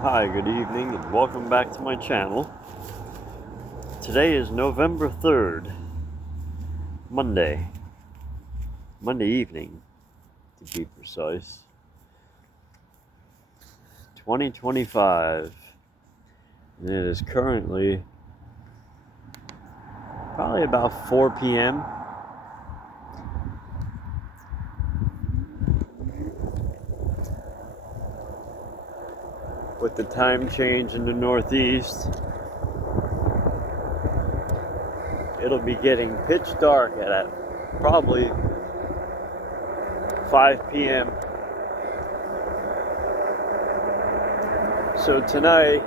Hi, good evening, and welcome back to my channel. Today is November 3rd, Monday evening, to be precise, 2025, and it is currently probably about 4 p.m. With the time change in the Northeast, it'll be getting pitch dark at probably 5 p.m. So tonight,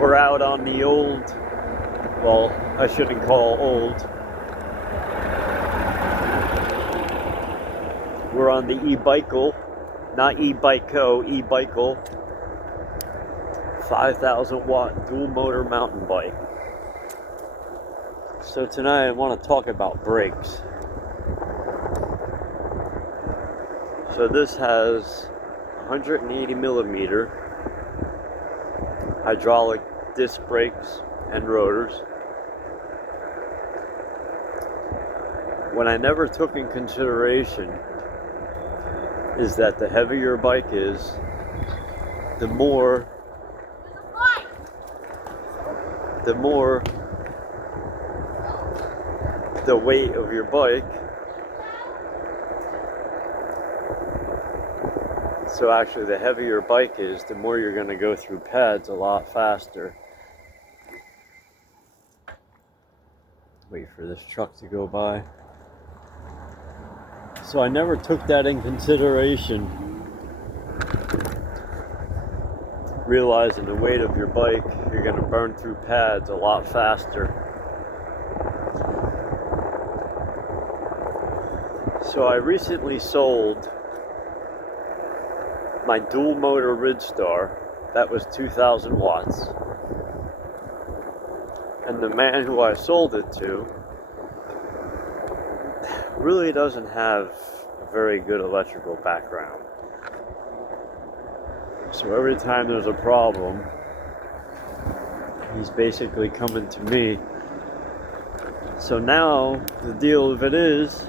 we're out on the old, well, I shouldn't call old. We're on the ebicycol, not ebicycol, ebicycol, 5,000 watt dual motor mountain bike. So tonight I want to talk about brakes. So this has 180 millimeter hydraulic disc brakes and rotors. What I never took in consideration is that the heavier your bike is, the more the weight of your bike. So actually, the heavier your bike is, the more you're going to go through pads a lot faster. Wait for this truck to go by. So I never took that in consideration, realizing the weight of your bike, you're going to burn through pads a lot faster. So I recently sold my dual motor Ridstar. That was 2,000 watts. And the man who I sold it to really doesn't have a very good electrical background. So every time there's a problem, he's basically coming to me. So now the deal of it is,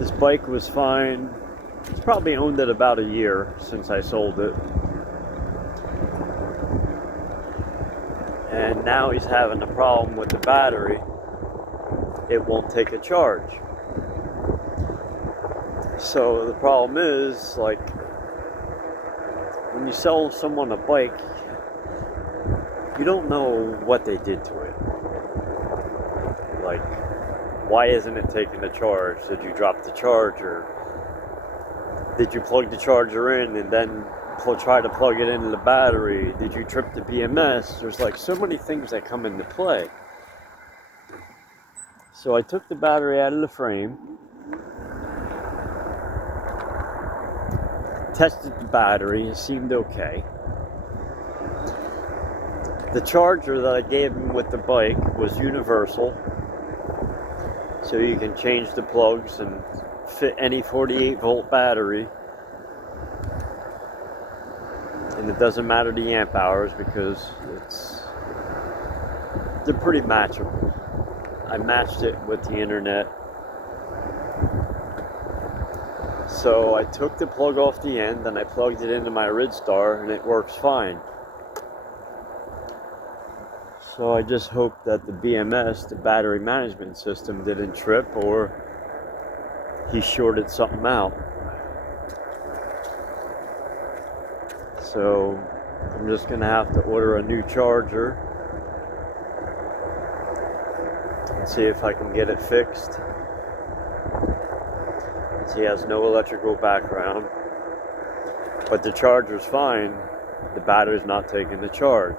this bike was fine. He's probably owned it about a year since I sold it. And now he's having a problem with the battery. It won't take a charge. So the problem is, like, when you sell someone a bike, you don't know what they did to it. Like, why isn't it taking a charge? Did you drop the charger? Did you plug the charger in and then try to plug it into the battery? Did you trip the BMS? There's like so many things that come into play. So I took the battery out of the frame, tested the battery, it seemed okay. The charger that I gave him with the bike was universal, so you can change the plugs and fit any 48 volt battery, and it doesn't matter the amp hours because they're pretty matchable. I matched it with the internet. So I took the plug off the end and I plugged it into my Ridstar and it works fine. So I just hope that the BMS, the battery management system, didn't trip or he shorted something out. So I'm just gonna have to order a new charger and see if I can get it fixed. He has no electrical background, but the charger's fine. The battery's not taking the charge.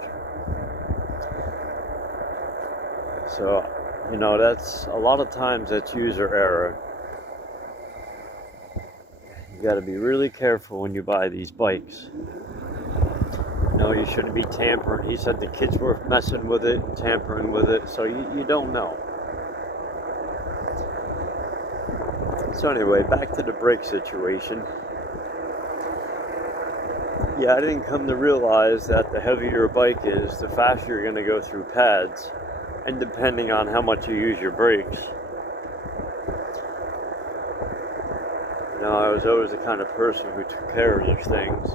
So, that's a lot of times that's user error. You got to be really careful when you buy these bikes. You shouldn't be tampering. He said the kids were messing with it, tampering with it, so you don't know. So anyway, back to the brake situation. Yeah, I didn't come to realize that the heavier your bike is, the faster you're going to go through pads, and depending on how much you use your brakes. You know, I was always the kind of person who took care of those things.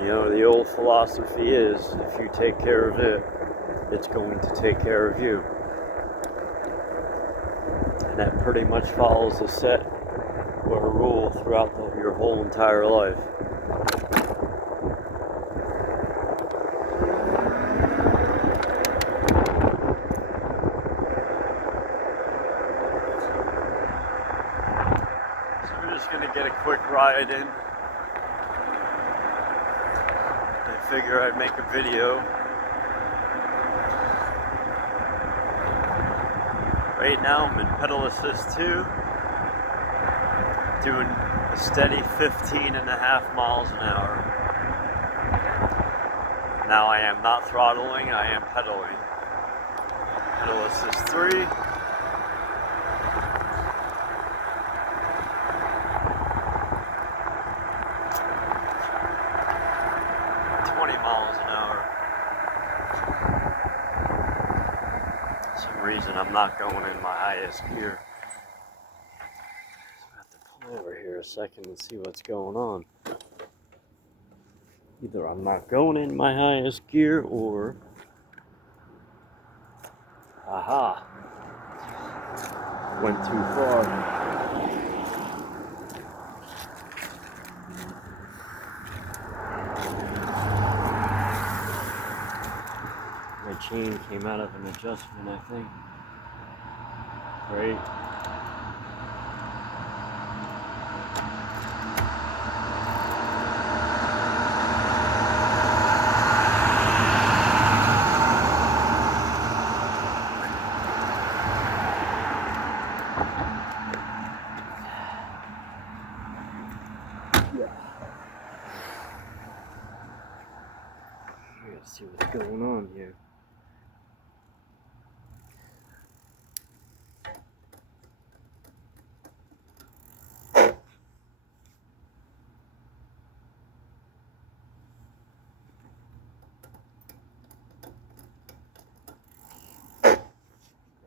You know, the old philosophy is, if you take care of it, it's going to take care of you. And that pretty much follows a set or a rule throughout your whole entire life. So we're just going to get a quick ride in. I figure I'd make a video. Right now I'm in pedal assist 2, doing a steady 15.5 miles an hour. Now I am not throttling, I am pedaling. Pedal assist 3. Reason I'm not going in my highest gear. So I have to pull over here a second and see what's going on. Either I'm not going in my highest gear or... Aha! Went too far. My chain came out of an adjustment, I think. Right. Let's see what's going on here.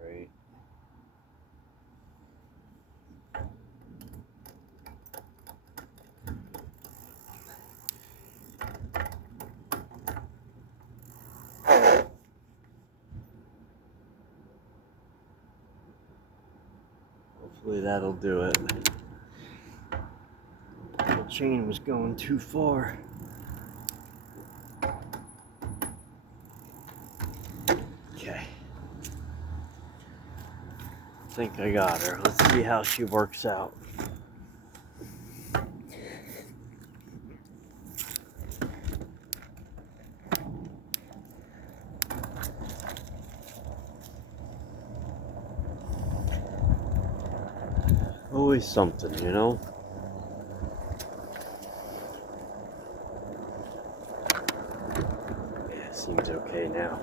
Great. Hopefully that'll do it. The chain was going too far. Okay. I think I got her. Let's see how she works out. Always something, you know? Yeah, seems okay now.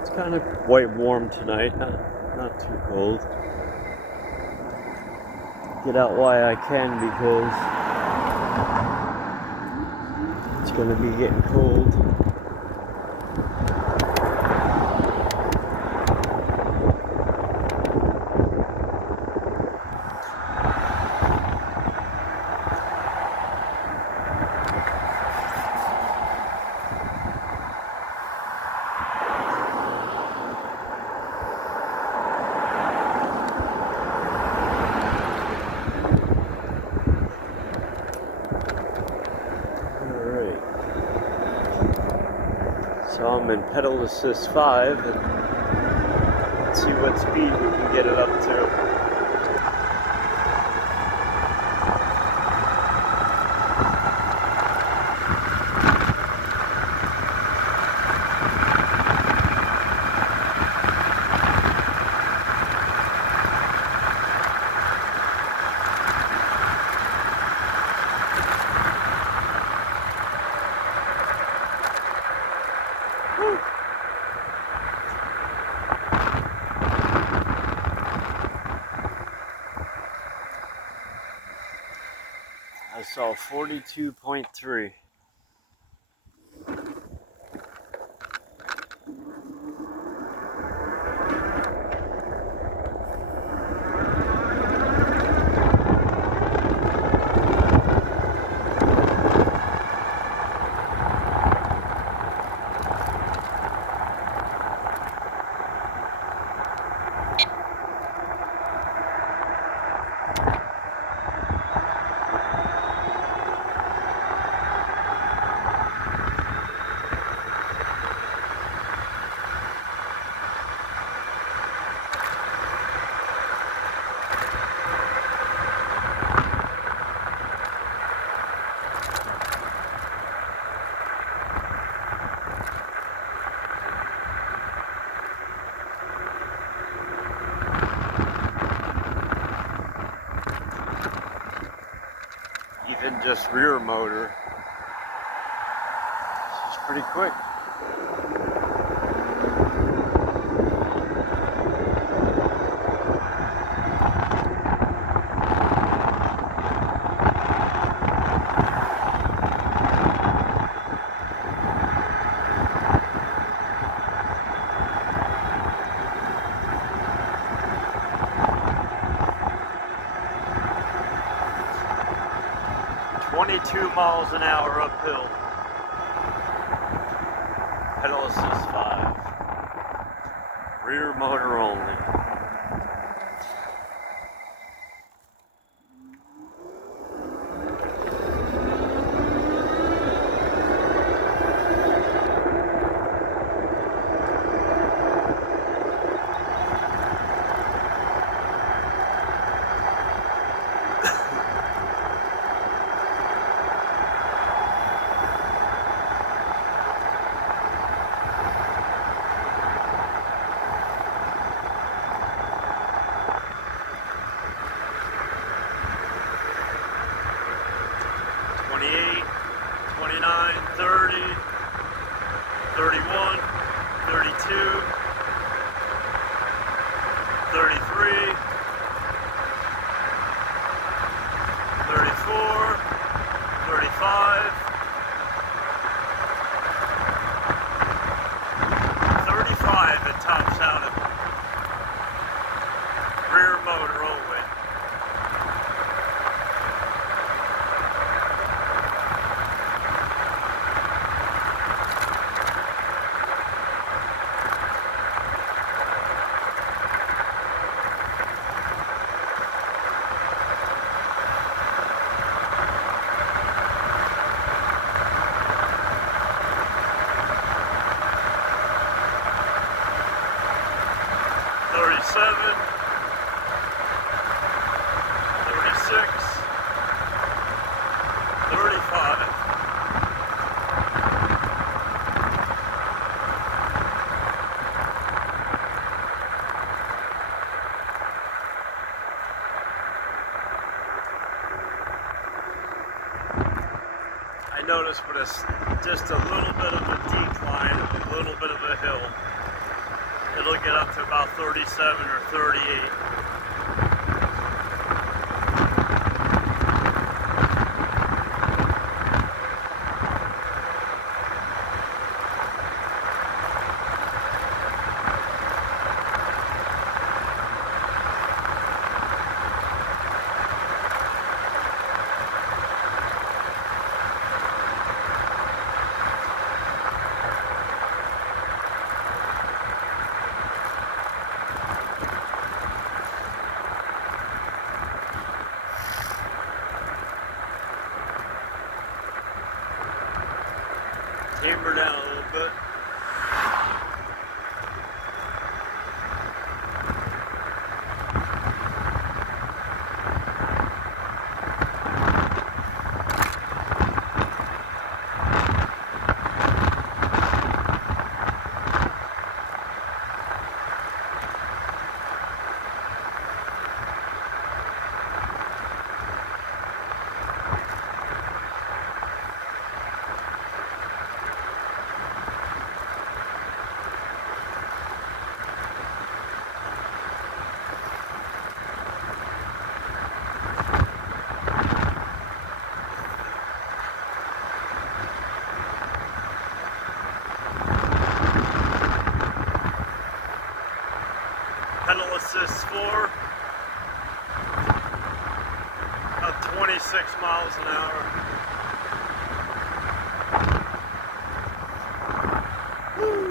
It's kind of quite warm tonight, not too cold. Get out while I can because it's going to be getting cold. So I'm in pedal assist 5 and let's see what speed we can get it up to. saw 42.3. Even just rear motor, she's pretty quick. "22 miles an hour uphill. Pedal assist 5. Rear motor only." "28, 29, 30, 31, 32, 33, 34, 35, 35 it tops out at rear motor only. "37, 36, 35. I noticed with just a little bit of a decline, a little bit of a hill, it'll get up to about 37 or 38. Camber down a little bit. first floor, about 26 miles an hour. Woo.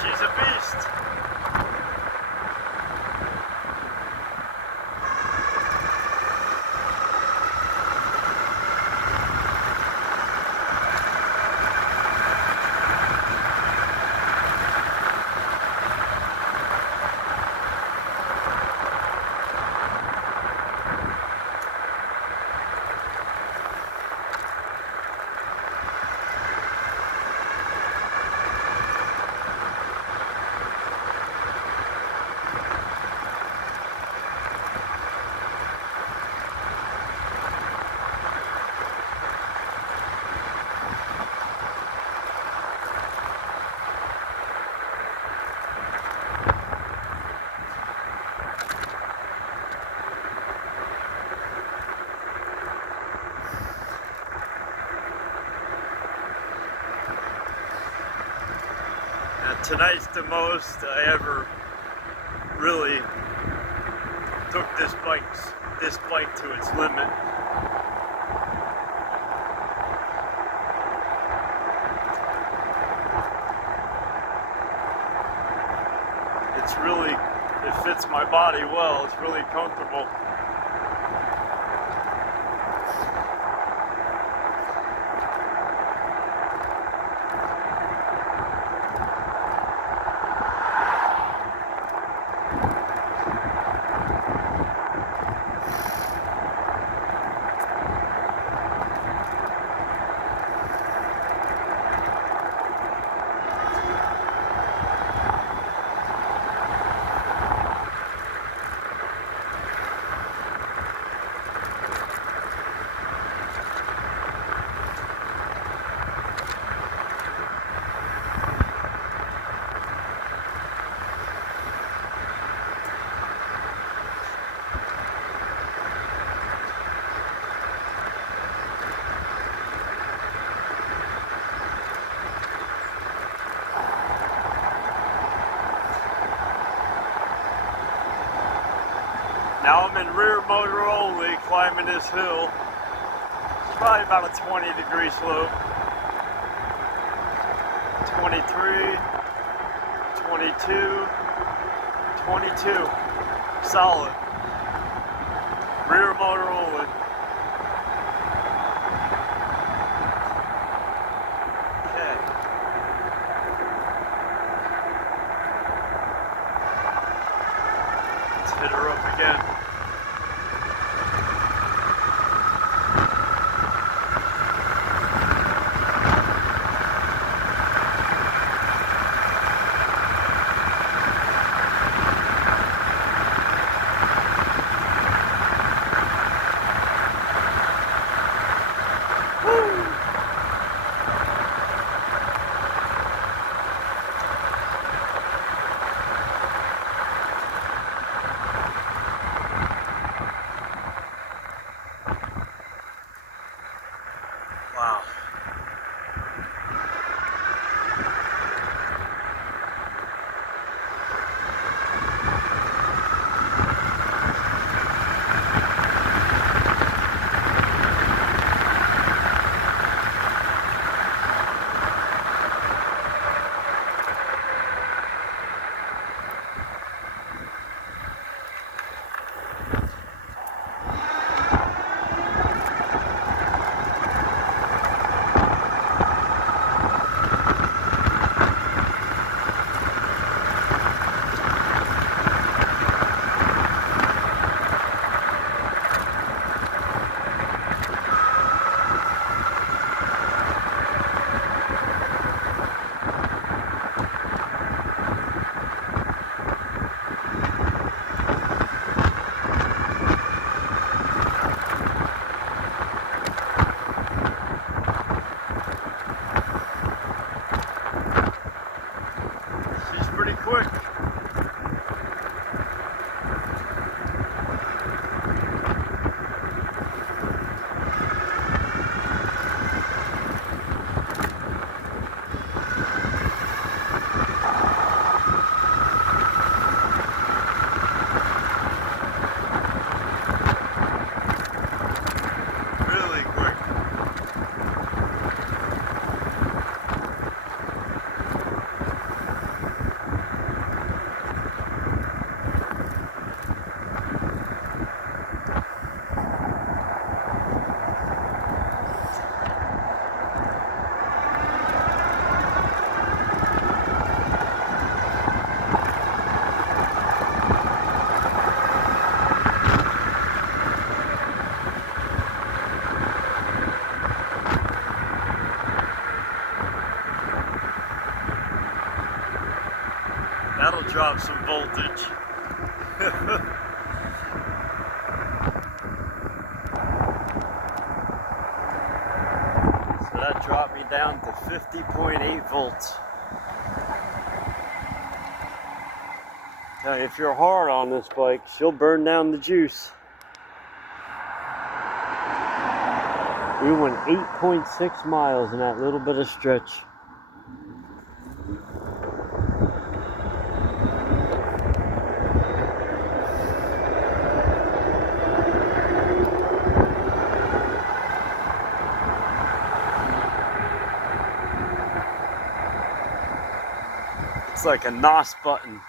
She's a beast. Tonight's the most I ever really took this bike to its limit. It fits my body well. It's really comfortable. Now I'm in rear motor only, climbing this hill. It's probably about a 20-degree slope. 23, 22, 22. Solid. Rear motor only. Okay. Let's hit her up again. drop some voltage. So that dropped me down to 50.8 volts. If you're hard on this bike, she'll burn down the juice. We went 8.6 miles in that little bit of stretch. It's like a NOS button.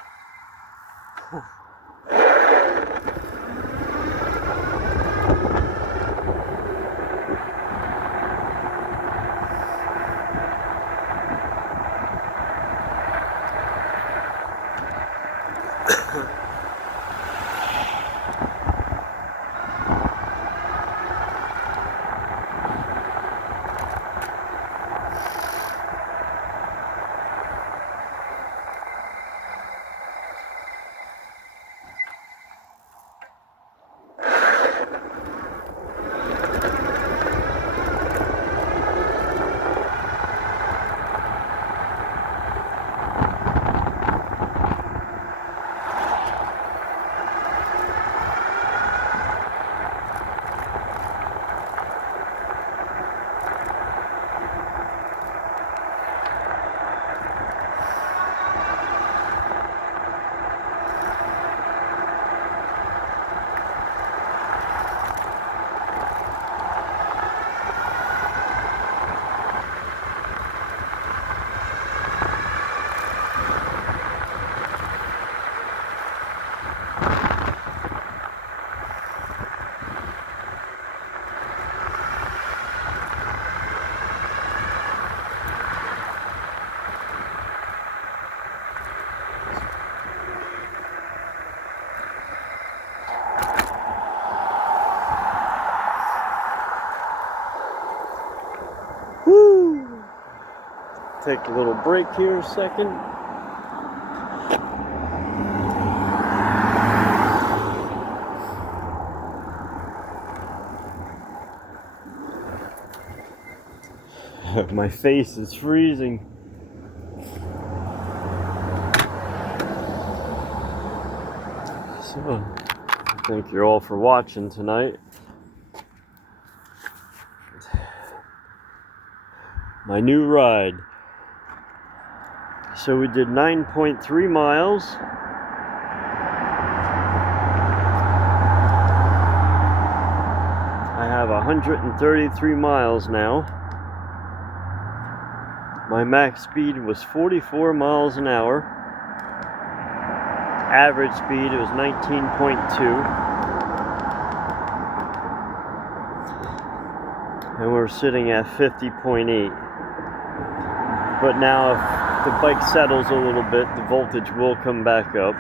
Woo! Take a little break here a second. My face is freezing. So, thank you all for watching tonight. My new ride. So we did 9.3 miles. I have 133 miles now. My max speed was 44 miles an hour. Average speed was 19.2. And we're sitting at 50.8. But now if the bike settles a little bit, the voltage will come back up.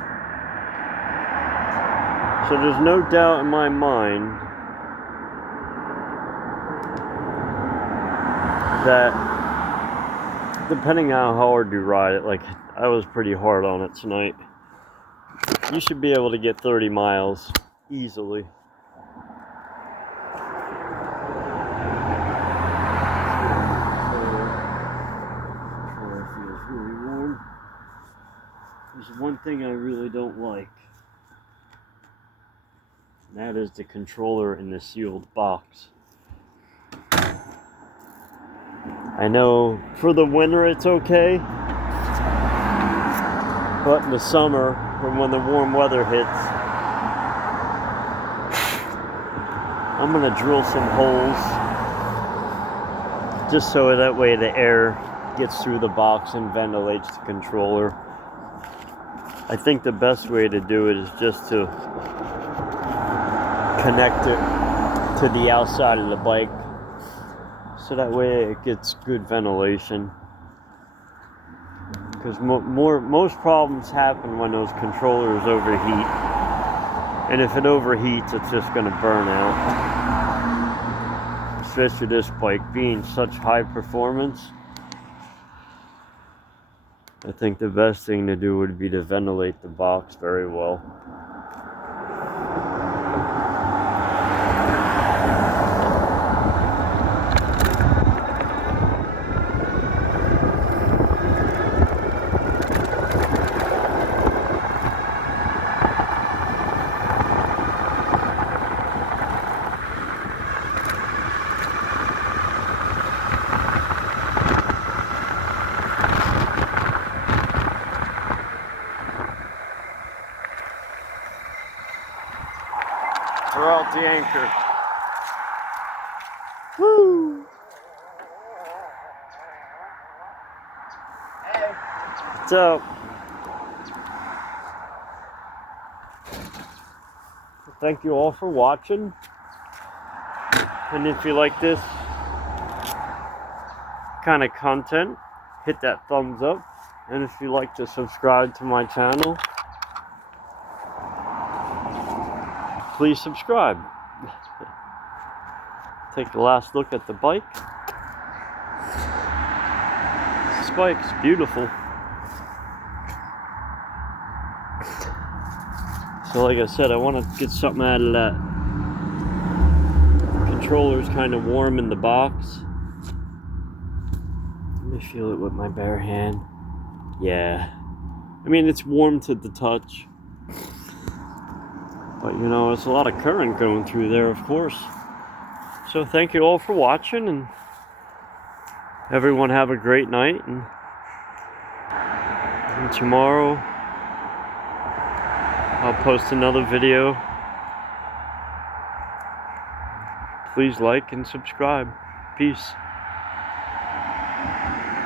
So there's no doubt in my mind that depending on how hard you ride it, like I was pretty hard on it tonight, you should be able to get 30 miles easily. There's one thing I really don't like, and that is the controller in the sealed box. I know for the winter it's okay, but in the summer, or when the warm weather hits, I'm gonna drill some holes just so that way the air gets through the box and ventilates the controller. I think the best way to do it is just to connect it to the outside of the bike, so that way it gets good ventilation. Because most problems happen when those controllers overheat, and if it overheats, it's just going to burn out. Especially this bike being such high performance. I think the best thing to do would be to ventilate the box very well. Throw out the anchor. Woo! Hey. What's up? Thank you all for watching. And if you like this kind of content, hit that thumbs up. And if you like to subscribe to my channel, please subscribe. Take a last look at the bike. This bike's beautiful. So like I said, I want to get something out of that. The controller's kind of warm in the box. Let me feel it with my bare hand. Yeah. I mean, it's warm to the touch. But you know, it's a lot of current going through there, of course. So thank you all for watching, and everyone have a great night. And tomorrow I'll post another video. Please like and subscribe. Peace.